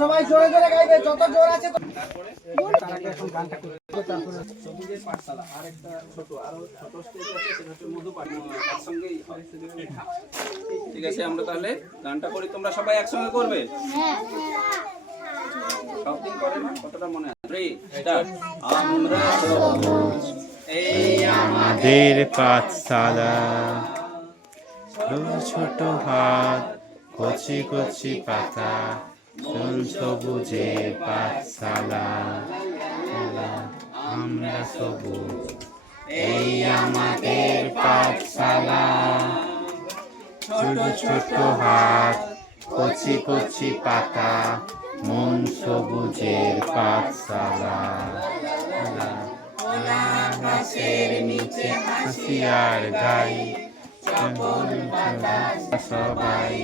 সবাই জোরে জোরে গাইবে, যত জোর আছে। তার আগে এখন গানটা করে তারপরে সবুজের পাঠশালা আর একটা ছোট আরো ছোট স্টেজ আছে, সেটা হচ্ছে মধু পাঠ একসঙ্গেই হয়। ঠিক আছে, আমরা তাহলে গানটা করি, তোমরা সবাই একসঙ্গে করবে। সব দিন করে না, কতটা মনে আছে? 3 স্টার্ট। আমরা সবুজ, এই আমাদের পাঠশালা, ছোট হাত, কচি কচি পাতা, সবুজের পাঠশালা। আমরা সবুজ, এই আমাদের পাঠশালা, ছোট ছোট হাত, কচি কচি পাতা, মন সবুজের পাঠশালা। আকাশের নিচে হাসি আর গাই, সবাই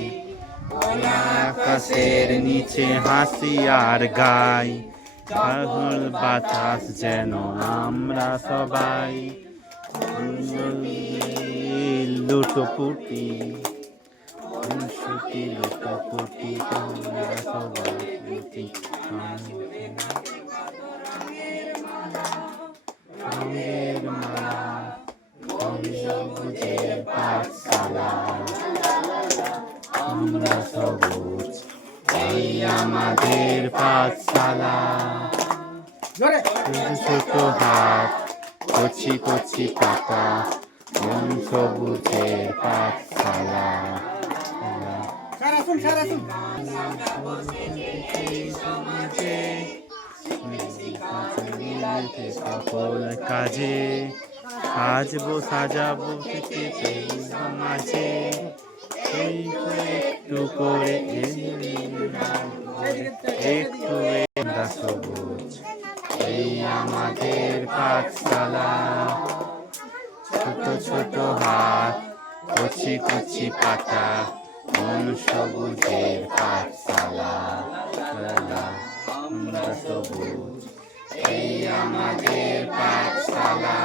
আকাশের নিচে হাসি আর গাই, পাগল বাতাস যেন আমরা সবাই। লুটোপুটি খুনসুটি লুটোপুটি আমরা সবাই। রঙের মালা, সবুজের পাঠশালা, আমরা সবুজ, এই আমাদের পাঠশালা। ছোট হাত, কচি কচি পাতা, মন সবুজের পাঠশালা। সকল কাজে সাজবো সাজাবো মাঝে, একটু করে একটু আমরা সবুজ, এই আমাদের পাঠশালা। ছোট ছোট হাত, কচি কচি পাতা, মন সবুজের পাঠশালা। আমরা সবুজ, এই আমাদের পাঠশালা।